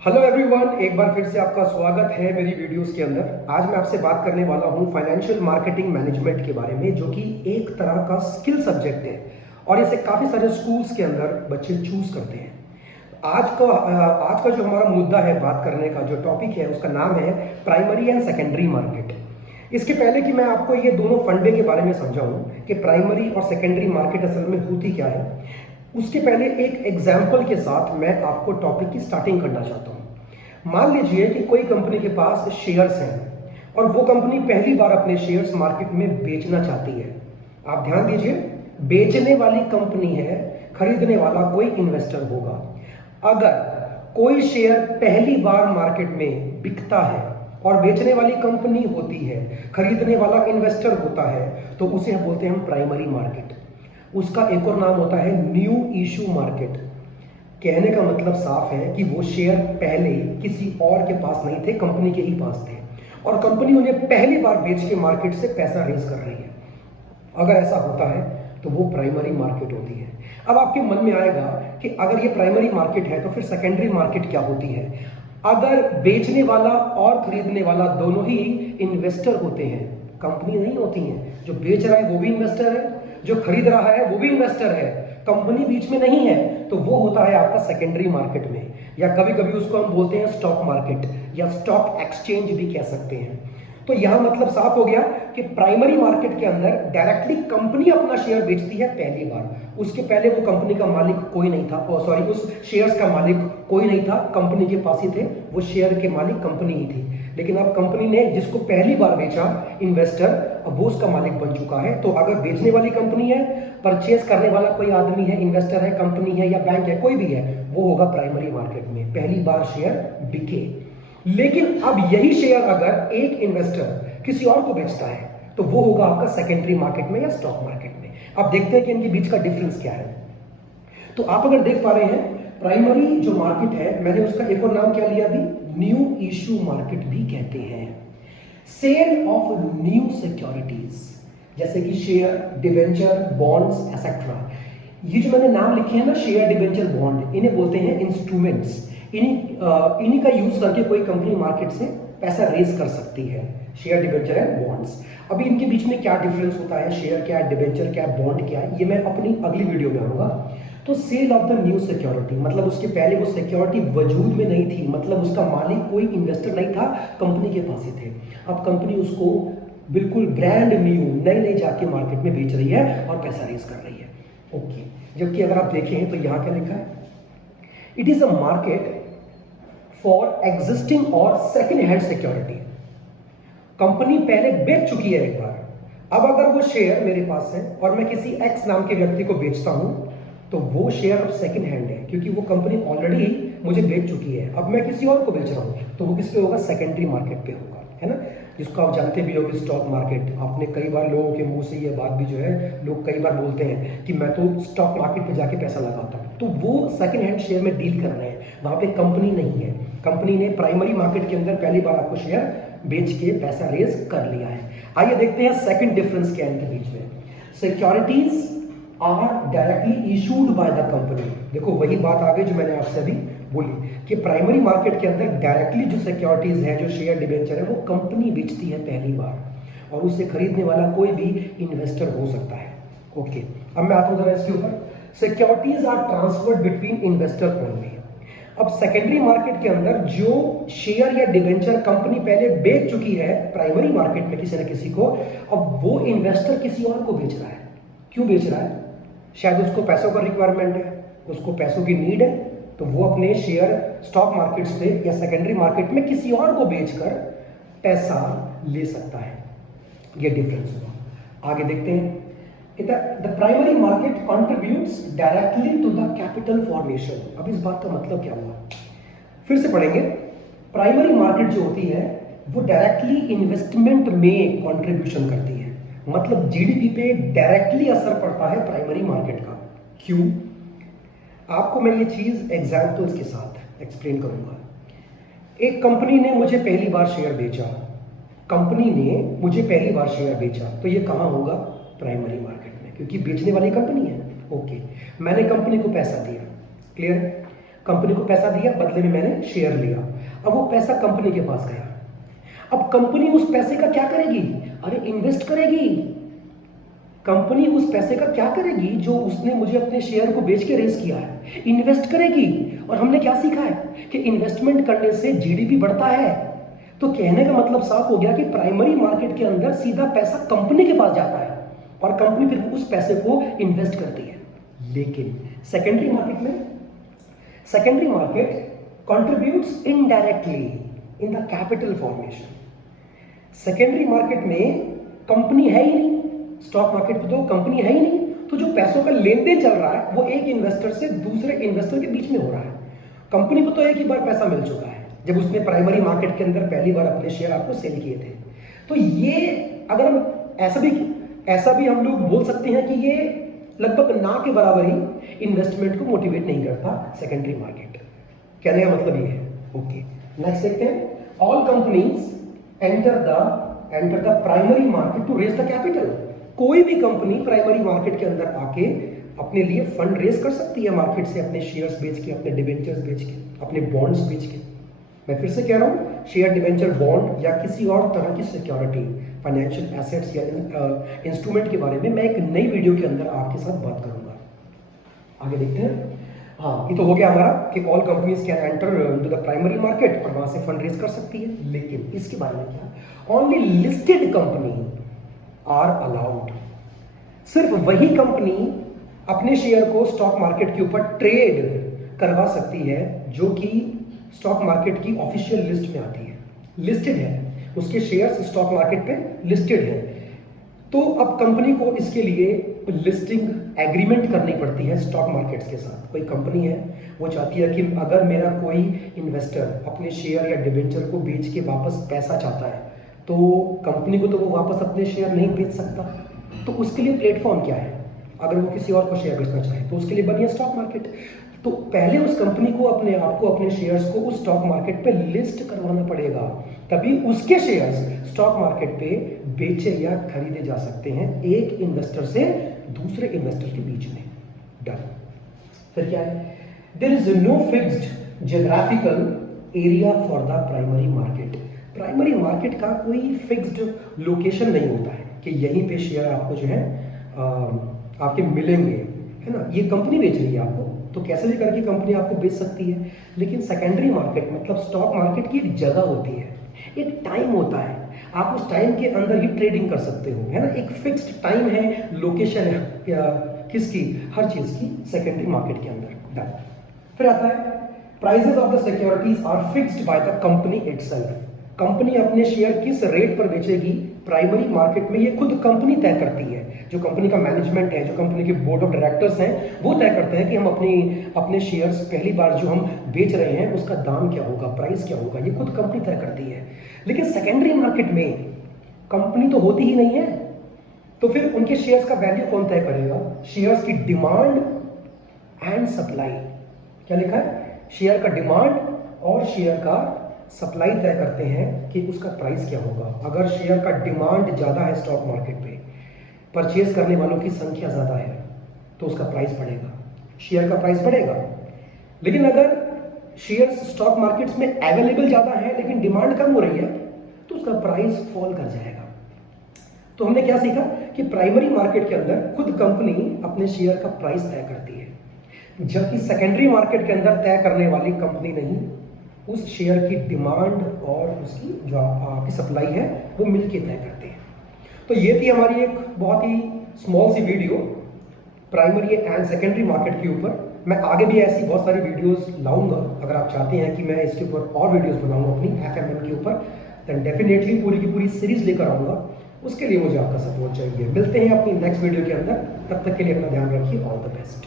Hello everyone, एक बार फिर से आपका स्वागत है मेरी वीडियोस के अंदर। आज मैं आपसे बात करने वाला हूं फाइनेंशियल मार्केटिंग मैनेजमेंट के बारे में, जो कि एक तरह का स्किल सब्जेक्ट है और इसे काफ़ी सारे स्कूल्स के अंदर बच्चे चूज करते हैं। आज का जो हमारा मुद्दा है, बात करने का जो टॉपिक है, उसका नाम है प्राइमरी एंड सेकेंडरी मार्केट। इसके पहले कि मैं आपको ये दोनों फंडे के बारे में समझाऊं कि प्राइमरी और सेकेंडरी मार्केट असल में होती क्या है, उसके पहले एक एग्जाम्पल के साथ मैं आपको टॉपिक की स्टार्टिंग करना चाहता हूं। मान लीजिए कि कोई कंपनी के पास शेयर्स हैं और वो कंपनी पहली बार अपने शेयर्स मार्केट में बेचना चाहती है। आप ध्यान दीजिए, बेचने वाली कंपनी है, खरीदने वाला कोई इन्वेस्टर होगा। अगर कोई शेयर पहली बार मार्केट में बिकता है और बेचने वाली कंपनी होती है, खरीदने वाला इन्वेस्टर होता है, तो उसे हम बोलते हैं हम प्राइमरी मार्केट। उसका एक और नाम होता है न्यू इशू मार्केट। कहने का मतलब साफ है कि वो शेयर पहले किसी और के पास नहीं थे, कंपनी के ही पास थे और कंपनी उन्हें पहली बार बेच के मार्केट से पैसा रेज कर रही है। अगर ऐसा होता है तो वो प्राइमरी मार्केट होती है। अब आपके मन में आएगा कि अगर ये प्राइमरी मार्केट है तो फिर सेकेंडरी मार्केट क्या होती है। अगर बेचने वाला और खरीदने वाला दोनों ही इन्वेस्टर होते हैं, कंपनी नहीं होती है, जो बेच रहा है वो भी इन्वेस्टर है, जो खरीद रहा है वो भी इन्वेस्टर है, कंपनी बीच में नहीं है, तो वो होता है आपका सेकेंडरी मार्केट में, या कभी कभी उसको हम बोलते हैं स्टॉक मार्केट या स्टॉक एक्सचेंज भी कह सकते हैं। तो यहां मतलब साफ हो गया कि प्राइमरी मार्केट के अंदर डायरेक्टली कंपनी अपना शेयर बेचती है पहली बार। उसके पहले वो कंपनी का मालिक कोई नहीं था, सॉरी, उस शेयर्स का मालिक कोई नहीं था, कंपनी के पास ही थे, वो शेयर के मालिक कंपनी ही थी। लेकिन अब कंपनी ने जिसको पहली बार बेचा, इन्वेस्टर, अब वो उसका मालिक बन चुका है। तो अगर बेचने वाली कंपनी है, परचेज करने वाला कोई आदमी है, इन्वेस्टर है, कंपनी है या बैंक है, कोई भी है, वो होगा प्राइमरी मार्केट में, पहली बार शेयर बिके। लेकिन अब यही शेयर अगर एक इन्वेस्टर किसी और को बेचता है तो वो होगा आपका सेकेंडरी मार्केट में या स्टॉक मार्केट में। अब देखते हैं कि इनके बीच का डिफरेंस क्या है। तो आप अगर देख पा रहे हैं, प्राइमरी जो मार्केट है, मैंने उसका एक और नाम क्या लिया अभी, न्यू इशू मार्केट भी कहते हैं। सेल ऑफ न्यू सिक्योरिटीज, जैसे कि शेयर, डिवेंचर, बॉन्ड्स एसेट्रा। ये जो मैंने नाम लिखे हैं ना, शेयर, डिवेंचर, बॉन्ड, इन्हें बोलते हैं इंस्ट्रूमेंट्स। इन्हीं का यूज करके कोई कंपनी मार्केट से पैसा रेज कर सकती है, शेयर, डिवेंचर एंड बॉन्ड्स। अभी इनके बीच में क्या डिफरेंस होता है, शेयर क्या है, डिवेंचर क्या है, बॉन्ड क्या है, ये मैं अपनी अगली वीडियो में आऊंगा। तो sale of the new security मतलब उसके पहले वो सिक्योरिटी वजूद में नहीं थी, मतलब उसका मालिक कोई इन्वेस्टर नहीं था, कंपनी के पास ही थे। अब कंपनी उसको बिल्कुल ब्रांड न्यू, नई नई जाके मार्केट में बेच रही है और पैसा रेज कर रही है। ओके, जबकि अगर आप देखें तो यहां क्या लिखा है, it is a market for existing और सेकेंड हैंड सिक्योरिटी। कंपनी पहले बेच चुकी है एक बार, अब अगर वो शेयर मेरे पास है और मैं किसी एक्स नाम के व्यक्ति को बेचता हूं, तो वो शेयर अब सेकेंड हैंड है, क्योंकि वो कंपनी ऑलरेडी मुझे बेच चुकी है। अब मैं किसी और को बेच रहा हूं, तो वो किस पे होगा, सेकेंडरी मार्केट पे होगा, है ना, जिसको आप जानते भी होगे स्टॉक मार्केट। आपने कई बार लोगों के मुंह से ये बात भी जो है, लोग कई बार बोलते हैं कि मैं तो स्टॉक मार्केट पे जाके पैसा लगाता हूं, तो वो सेकेंड हैंड शेयर में डील कर रहे हैं, वहां पे कंपनी नहीं है। कंपनी ने प्राइमरी मार्केट के अंदर पहली बार आपको शेयर बेच के पैसा रेज कर लिया है। आइए देखते हैं सेकंड डिफरेंस क्या है इनके बीच में। Securities are directly issued by the company. देखो वही बात आ गई जो मैंने आपसे अभी बोली कि प्राइमरी मार्केट के अंदर डायरेक्टली जो सिक्योरिटीज है, जो शेयर, डिबेंचर है, वो कंपनी बेचती है पहली बार और उसे खरीदने वाला कोई भी इन्वेस्टर हो सकता है। ओके, अब मैं आता हूं जरा इसके ऊपर। Securities are transferred between investor only. अब सेकेंडरी मार्केट के अंदर जो शेयर या डिबेंचर कंपनी पहले बेच चुकी है प्राइमरी मार्केट में किसी न किसी को, अब वो इन्वेस्टर किसी और को बेच रहा है। क्यों बेच रहा है, शायद उसको पैसों का रिक्वायरमेंट है, उसको पैसों की नीड है, तो वो अपने शेयर स्टॉक मार्केट्स पे या सेकेंडरी मार्केट में किसी और को बेचकर पैसा ले सकता है। ये डिफरेंस हुआ। आगे देखते हैं, the primary market contributes directly to the capital formation. अब इस बात का मतलब क्या हुआ, फिर से पढ़ेंगे। प्राइमरी मार्केट जो होती है वो डायरेक्टली इन्वेस्टमेंट में कंट्रीब्यूशन करती है, मतलब जीडीपी पे डायरेक्टली असर पड़ता है प्राइमरी मार्केट का। क्यों, आपको मैं ये चीज एग्जाम्पल्स के साथ एक्सप्लेन करूंगा। एक कंपनी ने मुझे पहली बार शेयर बेचा, कंपनी ने मुझे पहली बार शेयर बेचा, तो ये कहां होगा, प्राइमरी मार्केट में, क्योंकि बेचने वाली कंपनी है। ओके, मैंने कंपनी को पैसा दिया, क्लियर। कंपनी को पैसा दिया, बदले में मैंने शेयर लिया। अब वो पैसा कंपनी के पास गया, अब कंपनी उस पैसे का क्या करेगी? अरे इन्वेस्ट करेगी। कंपनी उस पैसे का क्या करेगी जो उसने मुझे अपने शेयर को बेच के रेस किया है? इन्वेस्ट करेगी। और हमने क्या सीखा है कि इन्वेस्टमेंट करने से जीडीपी बढ़ता है। तो कहने का मतलब साफ हो गया कि प्राइमरी मार्केट के अंदर सीधा पैसा कंपनी के पास जाता है और कंपनी फिर उस पैसे को इन्वेस्ट करती है। लेकिन सेकेंडरी मार्केट में, secondary market contributes indirectly in the capital formation. Secondary market में कंपनी है ही नहीं, स्टॉक मार्केट पे तो कंपनी है ही नहीं, तो जो पैसों का लेन देन चल रहा है वो एक इन्वेस्टर से दूसरे इन्वेस्टर के बीच में हो रहा है। कंपनी को तो एक ही बार पैसा मिल चुका है जब उसने प्राइमरी मार्केट के अंदर पहली बार अपने शेयर आपको सेल किए थे। तो ये अगर हम ऐसा भी हम लोग बोल सकते हैं कि ये लगभग ना के बराबर ही इन्वेस्टमेंट को मोटिवेट नहीं करता सेकेंडरी मार्केट। कहने का मतलब ये है। ओके, नेक्स्ट देखते हैं। All companies enter the primary market to raise the capital. कोई भी कंपनी प्राइमरी मार्केट के अंदर आके अपने लिए फंड रेज कर सकती है मार्केट से, अपने शेयर्स बेच के, अपने डिबेंचर्स बेच के, अपने बॉन्ड्स बेच के। मैं फिर से कह रहा हूं, शेयर, डिबेंचर, बॉन्ड या किसी और तरह की सिक्योरिटी, फाइनेंशियल एसेट्स या इंस्ट्रूमेंट के बारे में मैं एक नई वीडियो के अंदर आपके साथ बात करूंगा। आगे देखते हैं। हाँ, ये तो हो गया हमारा कि all companies can enter into the primary market और वहां से फंड रेज कर सकती है। लेकिन इसके बारे में क्या? Only listed company are allowed. सिर्फ वही कंपनी अपने शेयर को स्टॉक मार्केट के ऊपर ट्रेड करवा सकती है जो कि स्टॉक मार्केट की ऑफिशियल लिस्ट में आती है, लिस्टेड है, उसके शेयर्स स्टॉक मार्केट पे लिस्टेड है। तो अब कंपनी को इसके लिए लिस्टिंग एग्रीमेंट करनी पड़ती है स्टॉक मार्केट्स के साथ। कोई कंपनी है, वो चाहती है कि अगर मेरा कोई इन्वेस्टर अपने शेयर या डिबेंचर को बेच के वापस पैसा चाहता है तो कंपनी को तो वो वापस अपने शेयर नहीं बेच सकता। तो उसके लिए प्लेटफॉर्म क्या है? अगर वो किसी और को शेयर बेचना चाहे तो उसके लिए बनी है स्टॉक मार्केट। तो पहले उस कंपनी को अपने आप को, अपने शेयर्स को उस स्टॉक मार्केट पे लिस्ट करवाना पड़ेगा, तभी उसके शेयर्स स्टॉक मार्केट पे बेचे या खरीदे जा सकते हैं एक इन्वेस्टर से दूसरे इन्वेस्टर के बीच में। डन। फिर क्या है? There is no fixed geographical area for the primary market. Primary market का कोई फिक्स्ड लोकेशन नहीं होता है कि यहीं पे शेयर आपको जो है आपके मिलेंगे, है ना। ये कंपनी बेच रही है आपको, तो कैसे भी करके कंपनी आपको बेच सकती है। लेकिन सेकेंडरी मार्केट मतलब स्टॉक मार्केट की एक जगह होती है, एक टाइम होता है, आप उस टाइम के अंदर ही ट्रेडिंग कर सकते हो, है ना। एक फिक्स्ड टाइम है, लोकेशन है किसकी? हर चीज की सेकेंडरी मार्केट के अंदर। डन। फिर आता है prices of the securities are fixed by the company itself. Company अपने शेयर किस रेट पर बेचेगी प्राइमरी मार्केट में ये खुद कंपनी तय करती है। जो कंपनी का मैनेजमेंट है, जो कंपनी के बोर्ड ऑफ डायरेक्टर्स हैं, वो तय करते हैं कि हम अपने शेयर्स पहली बार जो हम बेच रहे हैं उसका दाम क्या होगा, प्राइस क्या होगा, ये खुद कंपनी तय करती है। लेकिन सेकेंडरी मार्केट में कंपनी तो होती ही नहीं है, तो फिर उनके शेयर्स का वैल्यू कौन तय करेगा? शेयर्स की डिमांड एंड सप्लाई। क्या लिखा है? शेयर का डिमांड और शेयर का सप्लाई तय करते हैं कि उसका प्राइस क्या होगा। अगर शेयर का डिमांड ज़्यादा है स्टॉक मार्केट पे, परचेज करने वालों की संख्या ज़्यादा है, तो उसका प्राइस बढ़ेगा, शेयर का प्राइस बढ़ेगा। लेकिन अगर शेयर्स स्टॉक मार्केट्स में अवेलेबल ज़्यादा है लेकिन डिमांड कम हो रही है तो उसका प्राइस फॉल कर जाएगा। तो हमने क्या सीखा कि प्राइमरी मार्केट के अंदर खुद कंपनी अपने शेयर का प्राइस तय करती है, जबकि सेकेंडरी मार्केट के अंदर तय करने वाली कंपनी नहीं, उस शेयर की डिमांड और उसकी जो आपकी सप्लाई है वो मिलके तय करते हैं। तो ये थी हमारी एक बहुत ही स्मॉल सी video primary and secondary market के ऊपर। मैं आगे भी ऐसी बहुत सारी वीडियोस लाऊंगा। अगर आप चाहते हैं कि मैं इसके ऊपर और वीडियोस बनाऊंगा अपनी FMM के ऊपर, देन डेफिनेटली पूरी की पूरी सीरीज लेकर आऊँगा। उसके लिए मुझे आपका सपोर्ट चाहिए। मिलते हैं अपनी नेक्स्ट वीडियो के अंदर, तब तक के लिए अपना ध्यान रखिए। All the best.